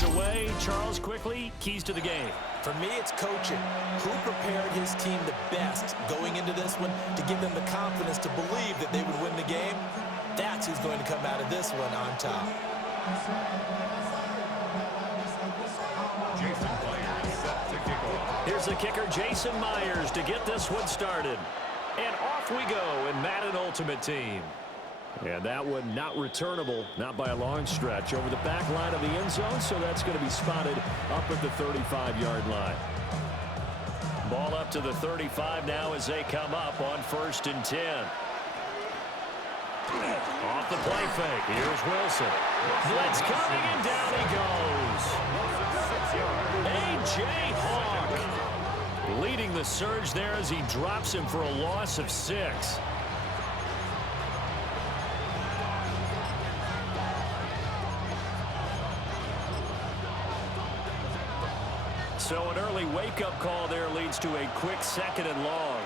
gets away. Charles, quickly, keys to the game. For me, it's coaching. Who prepared his team the best going into this one to give them the confidence to believe that they would win the game? That's who's going to come out of this one on top. Here's the kicker, Jason Myers, to get this one started. And off we go in Madden Ultimate Team. And that one not returnable, not by a long stretch, over the back line of the end zone, so that's going to be spotted up at the 35-yard line. Ball up to the 35 now as they come up on 1st and 10. Off the play fake. Here's Wilson. Blitz coming, and down he goes. A.J. Hawk leading the surge there as he drops him for a loss of 6. So an early wake-up call there leads to a quick 2nd and long.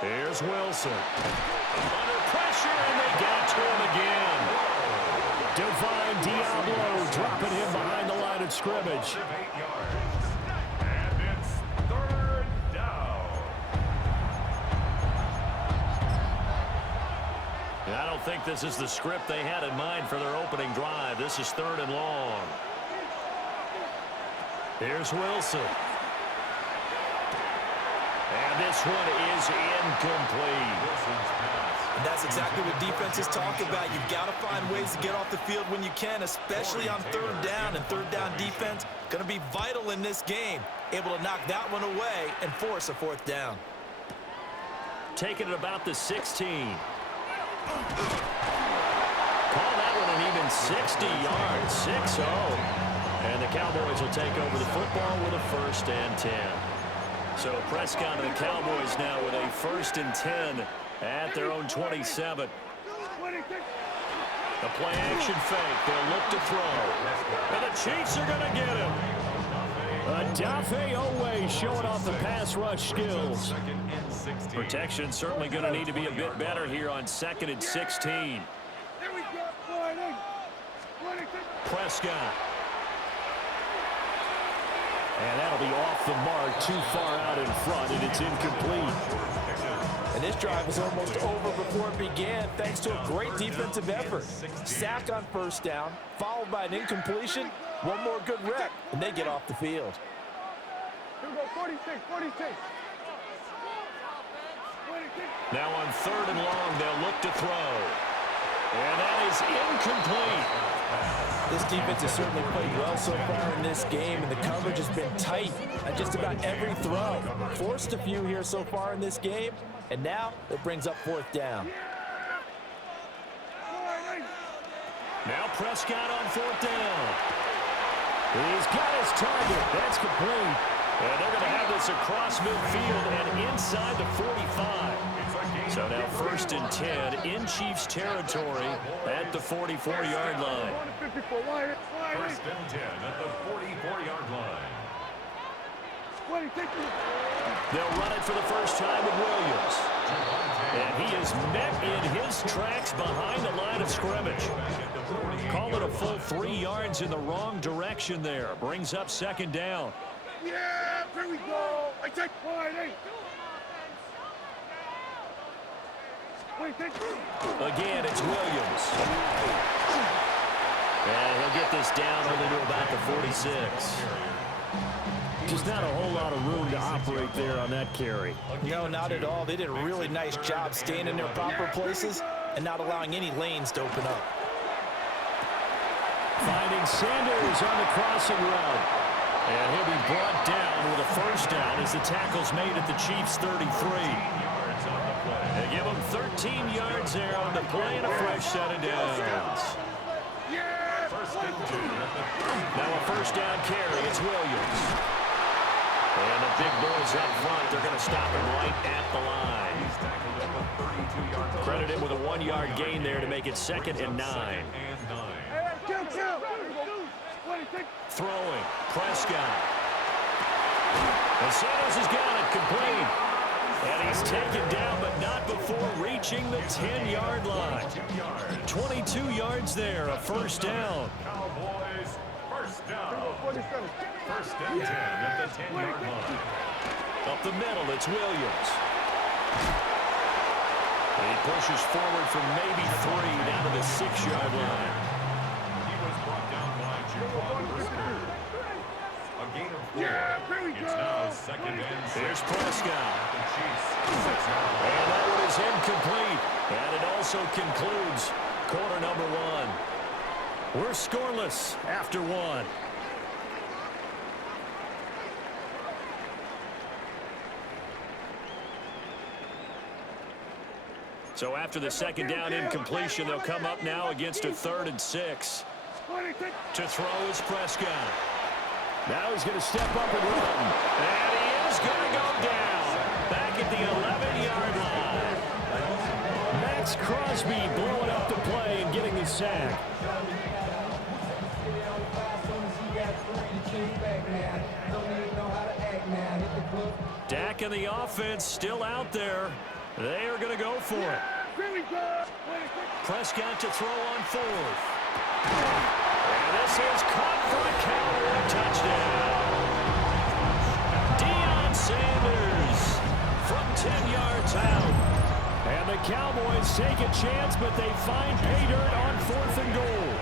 Here's Wilson. Under pressure, and they get it to him again. Divine Diablo dropping him behind the line of scrimmage. And it's 3rd down. I don't think this is the script they had in mind for their opening drive. This is 3rd and long. Here's Wilson. And this one is incomplete. And that's exactly what defenses talk about. You've got to find ways to get off the field when you can, especially on 3rd down. And 3rd down defense going to be vital in this game. Able to knock that one away and force a 4th down. Taking it about the 16. Call that one an even 60 yards, 6-0. And the Cowboys will take over the football with a 1st and 10. So Prescott and the Cowboys now with a 1st and 10 at their own 27. The play action fake. They'll look to throw. And the Chiefs are going to get him. Adafe Owe showing off the pass rush skills. Protection certainly going to need to be a bit better here on 2nd and 16. Prescott. And that'll be off the mark, too far out in front, and it's incomplete. And this drive was almost over before it began, thanks to a great defensive effort. Sack on 1st down, followed by an incompletion. One more good rep, and they get off the field. Here we go, 46. Now on 3rd and long, they'll look to throw. And that is incomplete. This defense has certainly played well so far in this game, and the coverage has been tight on just about every throw. Forced a few here so far in this game, and now it brings up 4th down. Now Prescott on 4th down. He's got his target. That's complete. And they're going to have this across midfield and inside the 45. So now 1st and 10 in Chiefs territory at the 44-yard line. 1st and 10 at the 44-yard line. They'll run it for the first time with Williams. And he is met in his tracks behind the line of scrimmage. Call it a full 3 yards in the wrong direction there. Brings up 2nd down. Yeah, here we go. I take wide 8. Again, it's Williams. And he'll get this down only to about the 46. Just not a whole lot of room to operate there on that carry. No, not at all. They did a really nice job staying in their proper places and not allowing any lanes to open up. Finding Sanders on the crossing route. And he'll be brought down with a 1st down as the tackle's made at the Chiefs' 33. They give him 13 yards there on the play and a fresh set of downs. Now a 1st down carry. It's Williams. And the big boys up front, they're going to stop him right at the line. Credit him with a 1-yard gain there to make it 2nd and 9. Throwing, Prescott. And Sanders has got it complete. And he's taken down, but not before reaching. reaching the 10-yard line. 22 yards there, a first down. Cowboys, first down. First and 10 at the 10-yard line. Up the middle, it's Williams. He pushes forward for maybe 3 down to the 6-yard line. He was brought down by Jaquan Brisker. A gain of 4. It's now second and 6. Here's Prescott. The Chiefs, 6 now. And that one is incomplete. And it also concludes quarter number 1. We're scoreless after 1. So after the second down incompletion, they'll come up now against a 3rd and 6. To throw is Prescott. Now he's going to step up and run. And he is going to go down. Back at the 11-yard line. Max Crosby blowing up the play and getting the sack. Dak and the offense still out there. They are going to go for it. Prescott to throw on 4th. And this is caught for a Cowboy touchdown. Deion Sanders from 10 yards out. And the Cowboys take a chance, but they find pay dirt on 4th and goal.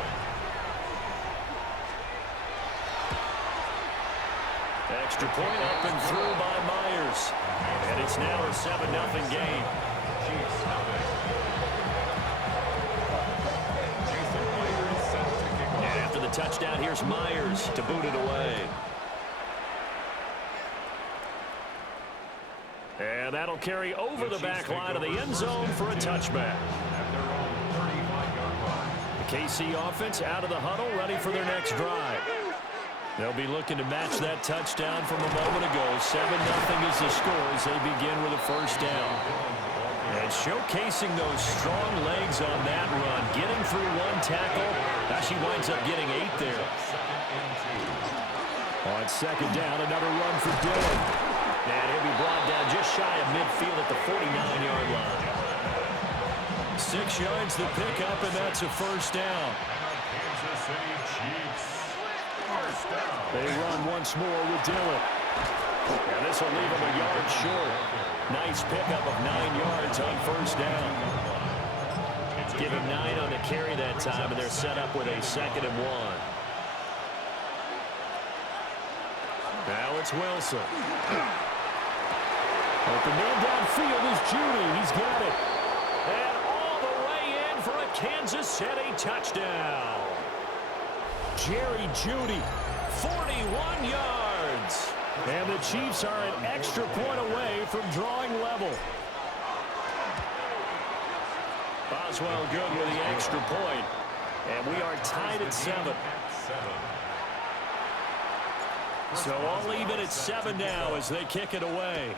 Extra point up and through by Myers. And it's now a 7-0 game. And after the touchdown, here's Myers to boot it away. And that'll carry over the back line of the end zone for a touchback. The KC offense out of the huddle, ready for their next drive. They'll be looking to match that touchdown from a moment ago. 7-0 is the score as they begin with a first down. And showcasing those strong legs on that run. Getting through 1 tackle. Now she winds up getting 8 there. On second down, another run for Dillon. And he'll be brought down just shy of midfield at the 49-yard line. 6 yards the pickup, and that's a first down. Kansas City Chiefs. They run once more with Dillon. And this will leave him a yard short. Nice pickup of 9 yards on first down. Give him 9 on the carry that time, and they're set up with a 2nd and 1. Now it's Wilson. Open man downfield is Judy. He's got it. And all the way in for a Kansas City touchdown. Jerry Judy, 41 yards. And the Chiefs are an extra point away from drawing level. Boswell good with the extra point. And we are tied at 7. So all even at 7 now as they kick it away.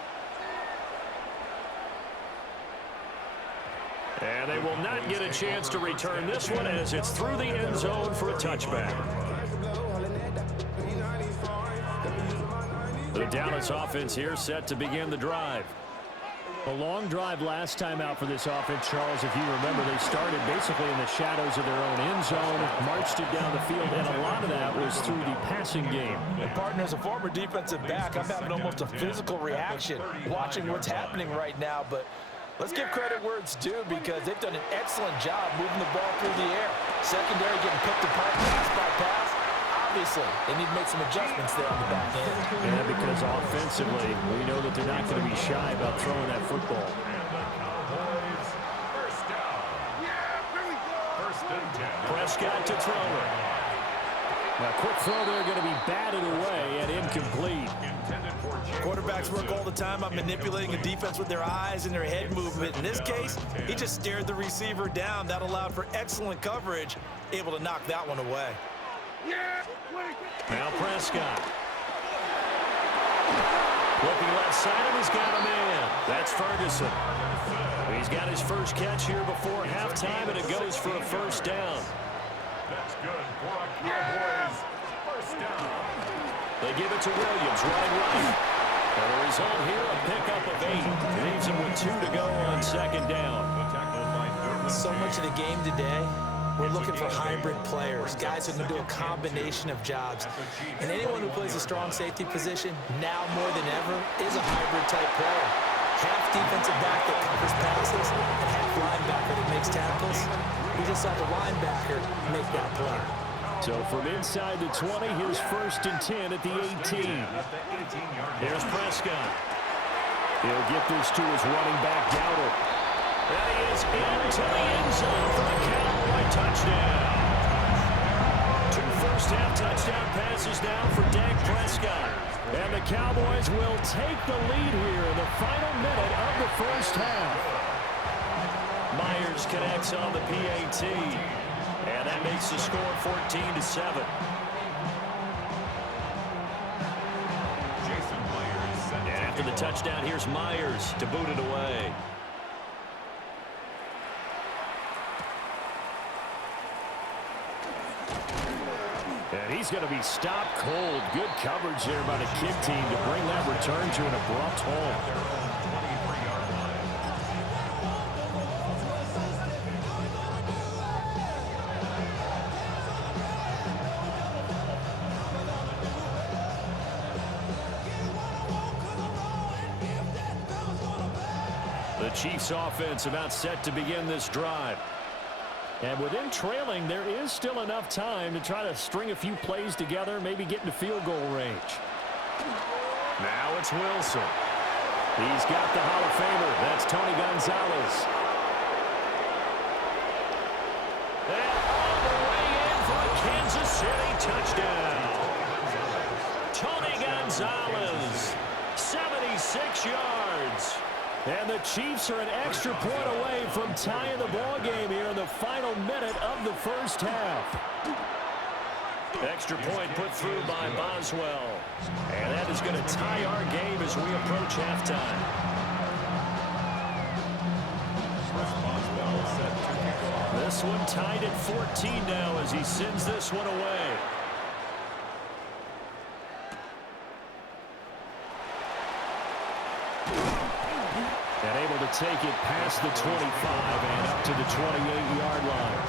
And they will not get a chance to return this one as it's through the end zone for a touchback. The Dallas offense here set to begin the drive. A long drive last time out for this offense, Charles. If you remember, they started basically in the shadows of their own end zone, marched it down the field, and a lot of that was through the passing game. And partner, as a former defensive back, I'm having almost a physical reaction watching what's happening right now. But let's give credit where it's due because they've done an excellent job moving the ball through the air. Secondary getting picked apart pass by pass. Obviously, they need to make some adjustments there on the back end. Yeah, because offensively, we know that they're not going to be shy about throwing that football. Prescott to throw it. Now, quick throw there going to be batted away and incomplete. Quarterbacks work all the time on manipulating a defense with their eyes and their head movement. In this case, he just stared the receiver down. That allowed for excellent coverage, able to knock that one away. Now Prescott. Looking left side, he's got a man. That's Ferguson. He's got his first catch here before halftime, and it goes for a first down. That's good for a Cowboys first down. They give it to Williams, right. And the result here, a pickup of 8. Leaves him with 2 to go on second down. So much of the game today, we're looking for hybrid players, guys who can do a combination of jobs. And anyone who plays a strong safety position, now more than ever, is a hybrid-type player. Half defensive back that covers passes and half linebacker that makes tackles. We just saw the linebacker make that play. So from inside the 20, here's 1st and 10 at the 18. Here's Prescott. He'll get this to his running back, Dowdle. And he is into the end zone for the Cowboy touchdown. 2 first-half touchdown passes now for Dak Prescott. And the Cowboys will take the lead here in the final minute of the first half. Myers connects on the PAT. And that makes the score 14-7. And after the touchdown, here's Myers to boot it away. And he's going to be stopped cold. Good coverage there by the kick team to bring that return to an abrupt halt. The Chiefs offense about set to begin this drive. And within trailing, there is still enough time to try to string a few plays together, maybe get into field goal range. Now it's Wilson. He's got the Hall of Famer. That's Tony Gonzalez. And all the way in for a Kansas City touchdown. Tony Gonzalez, 76 yards. And the Chiefs are an extra point away from tying the ball game here in the final minute of the first half. Extra point put through by Boswell. And that is going to tie our game as we approach halftime. This one tied at 14 now as he sends this one away. And able to take it past the 25 and up to the 28-yard line.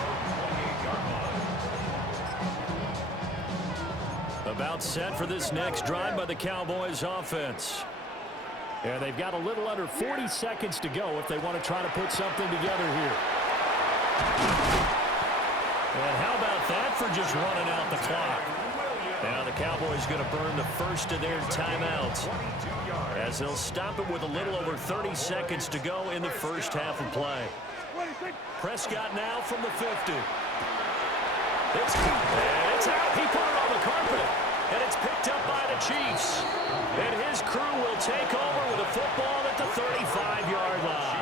About set for this next drive by the Cowboys offense. And they've got a little under 40 seconds to go if they want to try to put something together here. And how about that for just running out the clock? Now the Cowboys going to burn the first of their timeouts as they'll stop it with a little over 30 seconds to go in the first half of play. Prescott now from the 50. It's out. He put it on the carpet. And it's picked up by the Chiefs. And his crew will take over with a football at the 35-yard line.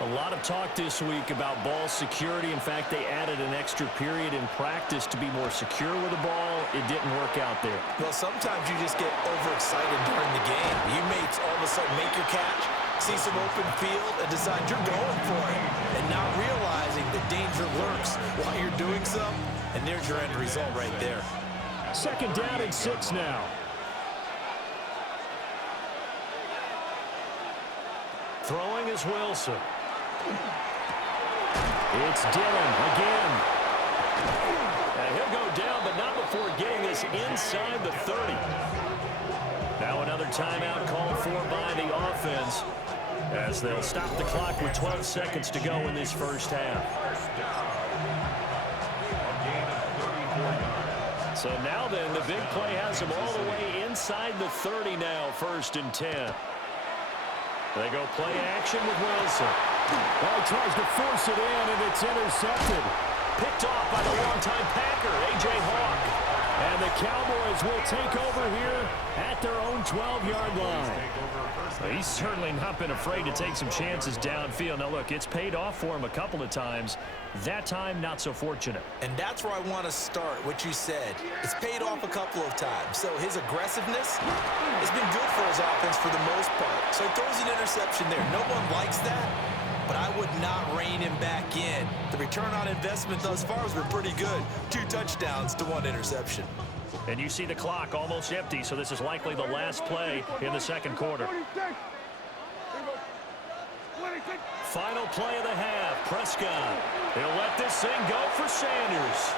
A lot of talk this week about ball security. In fact, they added an extra period in practice to be more secure with the ball. It didn't work out there. Well, sometimes you just get overexcited during the game. You may all of a sudden make your catch, see some open field, and decide you're going for it. And not realizing the danger lurks while you're doing so. And there's your end result right there. Second down and 6 now. Throwing is Wilson. It's Dillon again. And he'll go down, but not before getting this inside the 30. Now another timeout called for by the offense as they'll stop the clock with 12 seconds to go in this first half. So now then, the big play has them all the way inside the 30 now, 1st and 10. They go play action with Wilson. Well, he tries to force it in, and it's intercepted. Picked off by the longtime Packer, A.J. Hawk. And the Cowboys will take over here at their own 12-yard line. He's certainly not been afraid to take some chances downfield. Now, look, it's paid off for him a couple of times. That time, not so fortunate. And that's where I want to start, what you said. It's paid off a couple of times. So his aggressiveness has been good for his offense for the most part. So he throws an interception there. No one likes that, but I would not rein him back in. The return on investment thus far has been pretty good. 2 touchdowns to 1 interception. And you see the clock almost empty, so this is likely the last play in the second quarter. Final play of the half. Prescott. He'll let this thing go for Sanders.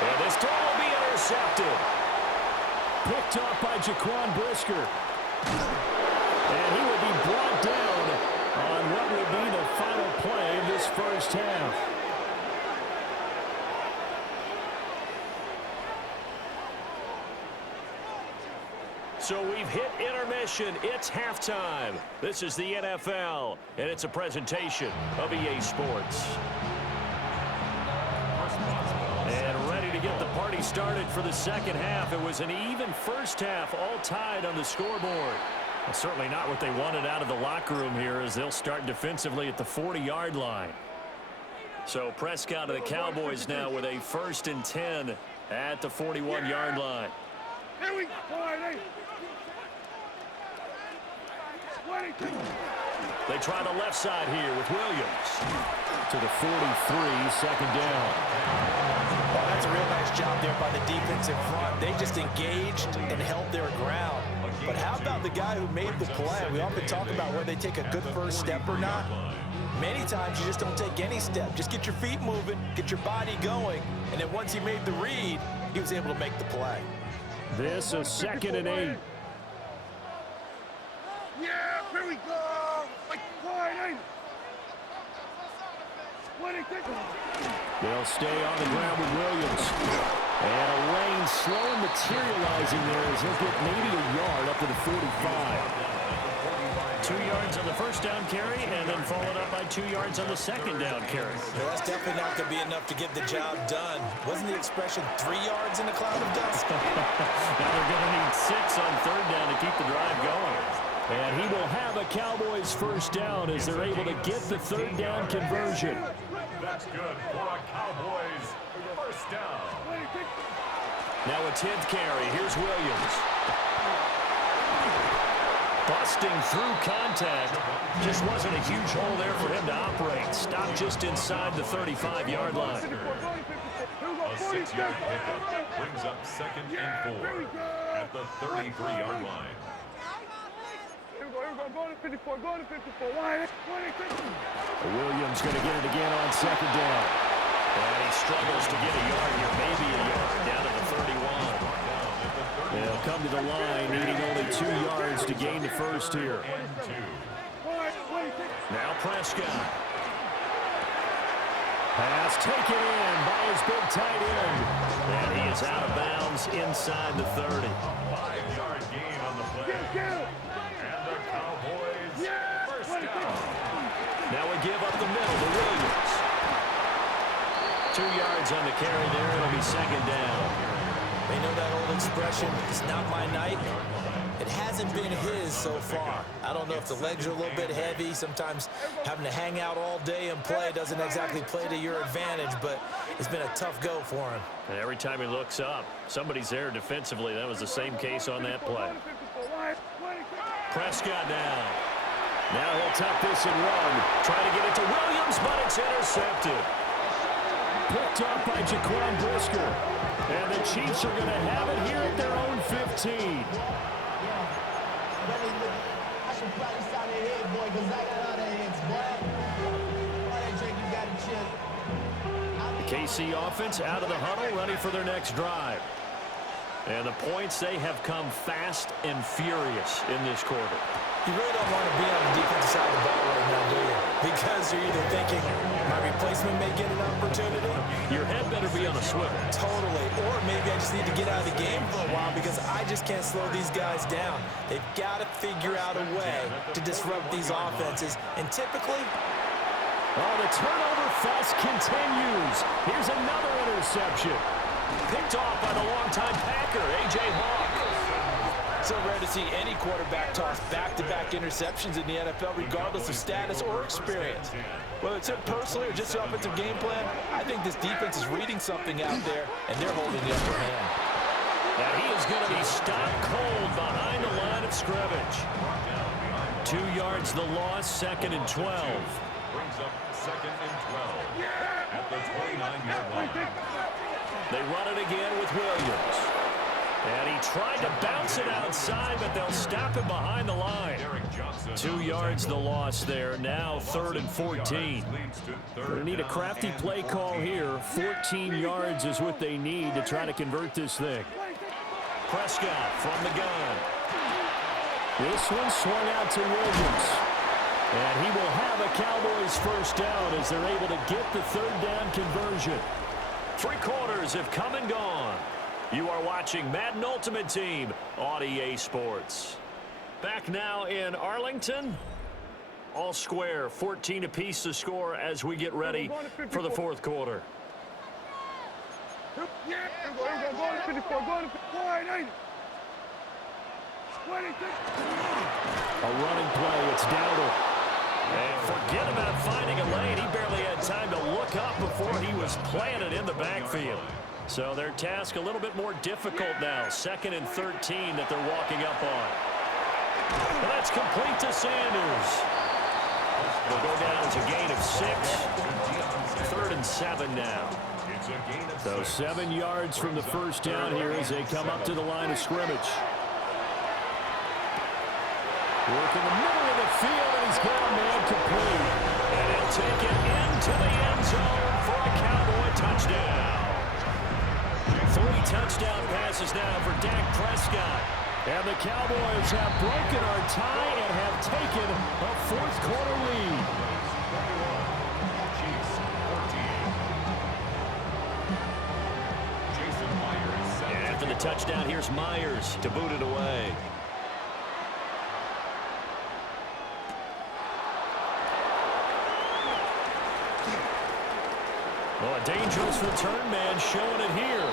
And this throw will be intercepted. Picked off by Jaquan Brisker. And he would be brought down on what would be the final play of this first half. So we've hit intermission. It's halftime. This is the NFL, and it's a presentation of EA Sports. And ready to get the party started for the second half. It was an even first half, all tied on the scoreboard. Well, certainly not what they wanted out of the locker room here, as they'll start defensively at the 40-yard line. So Prescott of the Cowboys now with a 1st and 10 at the 41-yard line. Here we go. They try the left side here with Williams. To the 43, second down. Well, that's a real nice job there by the defensive front. They just engaged and held their ground. But how about the guy who made the play? We often talk about whether they take a good first step or not. Many times you just don't take any step. Just get your feet moving, get your body going, and then once he made the read, he was able to make the play. This is 2nd and 8. Yeah, here we go. Like quiet, They'll stay on the ground with Williams. And a lane slow materializing there as he'll get maybe a yard up to the 45. 2 yards on the first down carry, and then followed up by 2 yards on the second down carry. Yeah, that's definitely not going to be enough to get the job done. Wasn't the expression 3 yards in a cloud of dust? Now they're going to need 6 on 3rd down to keep the drive going. And he will have a Cowboys first down as they're able to get the 3rd down conversion. That's good for a Cowboys first down. Now a 10th carry. Here's Williams. Busting through contact. Just wasn't a huge hole there for him to operate. Stopped just inside the 35-yard line. A 6-yard pickup brings up 2nd and 4 at the 33-yard line. Go to 54, go to 54. Williams going to get it again on 2nd down. And he struggles to get a yard here, maybe a yard, down to the 31. They'll come to the line, needing only 2 yards to gain the first here. Now Prescott. Pass taken in by his big tight end. And he is out of bounds inside the 30. 5-yard gain on the play. And the Cowboys first down. Now we give up the middle to Williams. 2 yards on the carry there. It'll be 2nd down. They know that old expression, it's not my night. It hasn't been his so far. I don't know if the legs are a little bit heavy. Sometimes having to hang out all day and play doesn't exactly play to your advantage, but it's been a tough go for him. And every time he looks up, somebody's there defensively. That was the same case on that play. Prescott down. Now he'll tuck this and run. Try to get it to Williams, but it's intercepted. Picked off by Jaquan Brisker. And the Chiefs are going to have it here at their own 15. The KC offense out of the huddle, ready for their next drive. And the points, they have come fast and furious in this quarter. You really don't want to be on the defensive side of the ball right now, do you? Because you're either thinking, my replacement may get an opportunity. Your head better be on a swivel. Totally. Or maybe I just need to get out of the game for a while because I just can't slow these guys down. They've got to figure out a way to disrupt these offenses. And typically... Oh, the turnover fest continues. Here's another interception. Picked off by the longtime Packer, A.J. Hawk. So rare to see any quarterback toss back-to-back interceptions in the NFL, regardless of status or experience. Whether it's him personally or just the offensive game plan, I think this defense is reading something out there, and they're holding the upper hand. And he is going to be stopped cold behind the line of scrimmage. 2 yards the loss, 2nd and 12. Brings up 2nd and 12 at the 29-yard line. They run it again with Williams. And he tried to bounce it outside, but they'll stop him behind the line. 2 yards the loss there. Now 3rd and 14. They're going to need a crafty play call here. 14 yards is what they need to try to convert this thing. Prescott from the gun. This one swung out to Williams. And he will have a Cowboys first down as they're able to get the 3rd down conversion. 3 quarters have come and gone. You are watching Madden Ultimate Team on EA Sports. Back now in Arlington. All square, 14 apiece to score as we get ready for the 4th quarter. A running play, it's Dowdle. And forget about finding a lane. He barely had time to look up before he was planted in the backfield. So their task a little bit more difficult now. 2nd and 13 that they're walking up on. And that's complete to Sanders. They'll go down as a gain of 6. 3rd and 7 now. So 7 yards from the first down here as they come up to the line of scrimmage. Work in the middle of the field, and he's got a man complete. And he'll take it into the end zone for a Cowboy touchdown. 3 touchdown passes now for Dak Prescott. And the Cowboys have broken our tie and have taken a 4th quarter lead. And after the touchdown, here's Myers to boot it away. Well, a dangerous return man showing it here.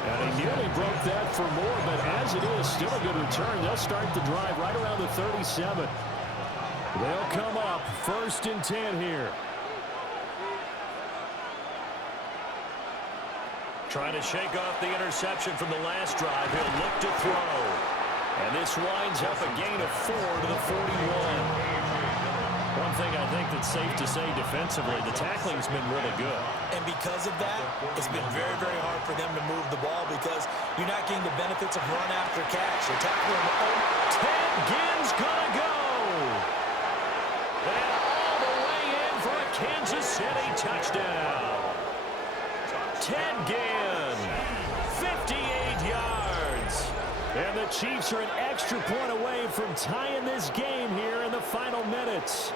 And he nearly broke that for more, but as it is, still a good return. They'll start the drive right around the 37. They'll come up 1st and 10 here. Trying to shake off the interception from the last drive. He'll look to throw. And this winds up a gain of 4 to the 41. One thing I think that's safe to say defensively, the tackling's been really good. And because of that, it's been very, very hard for them to move the ball because you're not getting the benefits of run after catch. They're tackling Ted Ginn's gonna go. And all the way in for a Kansas City touchdown. Ted Ginn, 58 yards. And the Chiefs are an extra point away from tying this game here in the final minutes.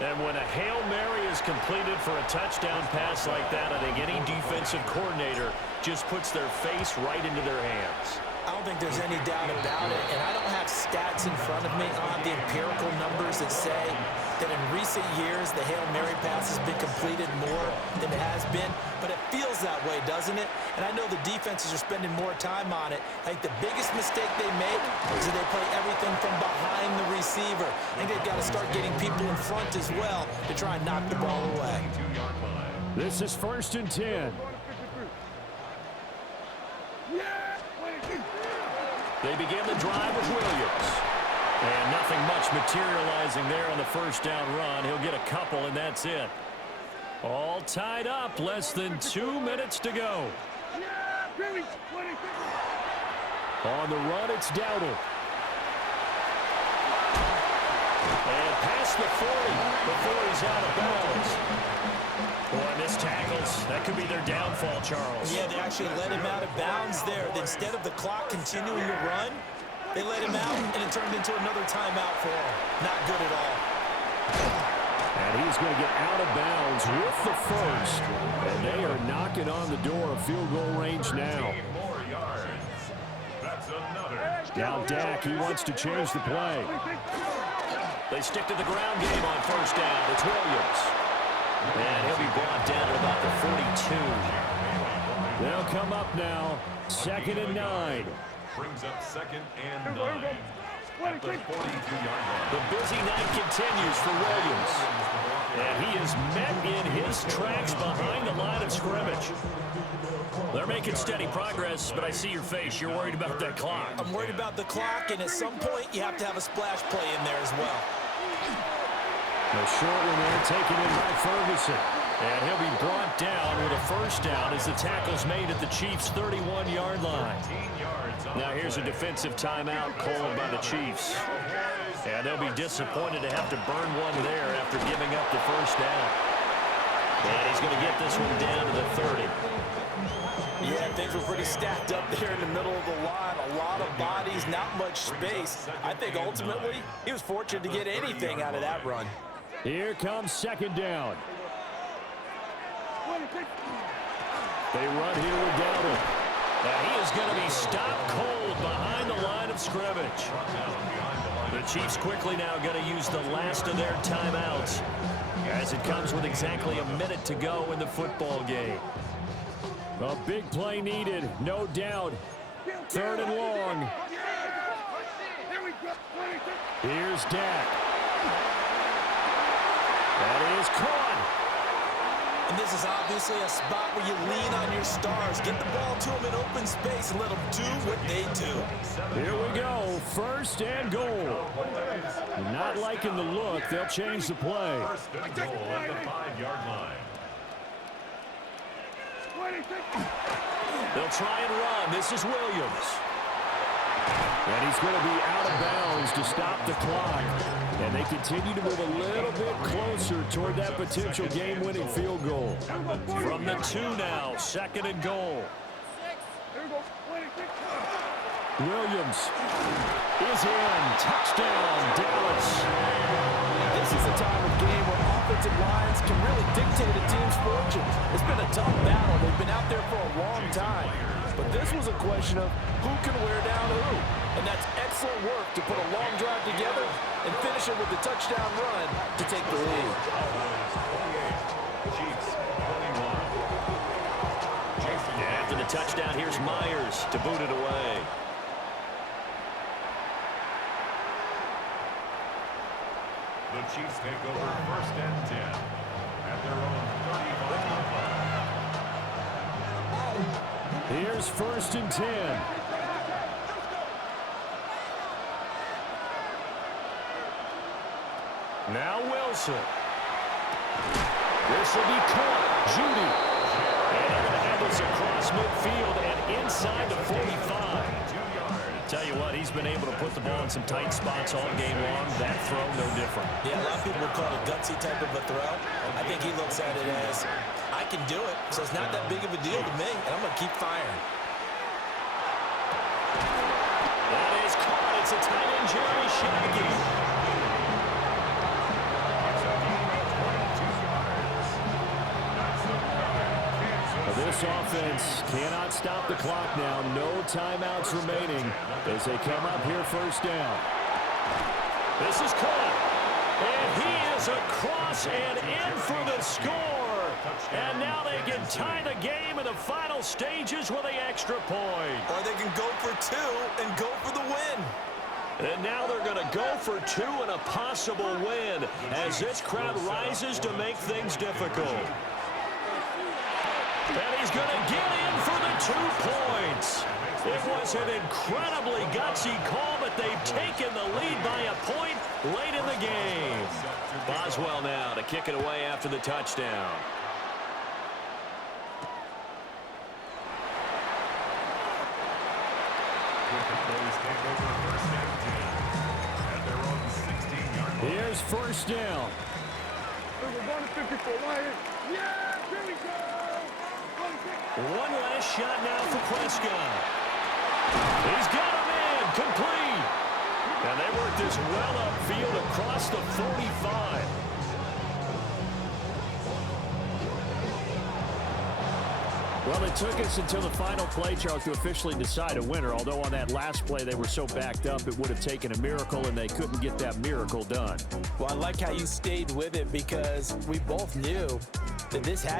And when a Hail Mary is completed for a touchdown pass like that, I think any defensive coordinator just puts their face right into their hands. I don't think there's any doubt about it, and I don't have stats in front of me. I don't have the empirical numbers that say that in recent years the Hail Mary pass has been completed more than it has been, but it feels that way, doesn't it? And I know the defenses are spending more time on it. I think the biggest mistake they make is that they play everything from behind the receiver. I think they've got to start getting people in front as well to try and knock the ball away. This is 1st and 10. They begin the drive with Williams. And nothing much materializing there on the first down run. He'll get a couple, and that's it. All tied up. Less than 2 minutes to go. On the run, it's Dowdle. And past the 40 before he's out of bounds. Boy, missed tackles. That could be their downfall, Charles. Yeah, they actually let him out of bounds there. Instead of the clock continuing to run, they let him out, and it turned into another timeout for him. Not good at all. And he's going to get out of bounds with the first. And they are knocking on the door of field goal range now. Now Dak, he wants to change the play. They stick to the ground game on first down. It's Williams. And he'll be brought down at about the 42. They'll come up now, 2nd and 9. Brings up 2nd and 9. At the 42-yard line. The busy night continues for Williams. And he is met in his tracks behind the line of scrimmage. They're making steady progress, but I see your face. You're worried about that clock. I'm worried about the clock, and at some point, you have to have a splash play in there as well. The short one there taken in by Ferguson. And he'll be brought down with a first down as the tackle's made at the Chiefs' 31-yard line. Now here's a defensive timeout called by the Chiefs. And they'll be disappointed to have to burn one there after giving up the first down. And he's going to get this one down to the 30. Yeah, things were pretty stacked up there in the middle of the line. A lot of bodies, not much space. I think ultimately he was fortunate to get anything out of that run. Here comes second down. They run here with Dowdle. And he is going to be stopped cold behind the line of scrimmage. The Chiefs quickly now going to use the last of their timeouts as it comes with exactly a minute to go in the football game. A big play needed, no doubt. Third and long. Here's Dak. That is caught. And this is obviously a spot where you lean on your stars. Get the ball to them in open space and let them do what they do. Here we go. First and goal. Not liking the look. They'll change the play. First and goal at the 5-yard line. They'll try and run. This is Williams. And he's going to be out of bounds to stop the clock. And they continue to move a little bit closer toward that potential game-winning field goal. From the 2 now, second and goal. Williams is in. Touchdown, Dallas. This is a time of game where offensive lines can really dictate a team's fortunes. It's been a tough battle. They've been out there for a long time. But this was a question of who can wear down who. And that's excellent work to put a long drive together and finish it with the touchdown run to take the lead. After the touchdown, here's Myers to boot it away. The Chiefs take over first and 10 at their own 35-yard line. Here's first and 10. Now Wilson. This will be caught. Judy. And they're going to have this across midfield and inside the 45. Tell you what, he's been able to put the ball in some tight spots all game long. That throw, no different. Yeah, a lot of people would call it a gutsy type of a throw. I think he looks at it as, I can do it, so it's not that big of a deal to me, and I'm going to keep firing. That is caught. It's a tight end, Jerry Shaggy. This offense cannot stop the clock now. No timeouts remaining as they come up here first down. This is caught. And he is across and in for the score. And now they can tie the game in the final stages with the extra point. Or they can go for 2 and go for the win. And now they're going to go for 2 and a possible win as this crowd rises to make things difficult. And he's going to get in for the 2 points. It was an incredibly gutsy call, but they've taken the lead by a point late in the game. Boswell now to kick it away after the touchdown. Here's first down. One last shot now for Prescott. He's got him in, complete. And they work this well upfield across the 45. Well, it took us until the final play, Charles, to officially decide a winner. Although on that last play they were so backed up, it would have taken a miracle, and they couldn't get that miracle done. Well, I like how you stayed with it because we both knew that this had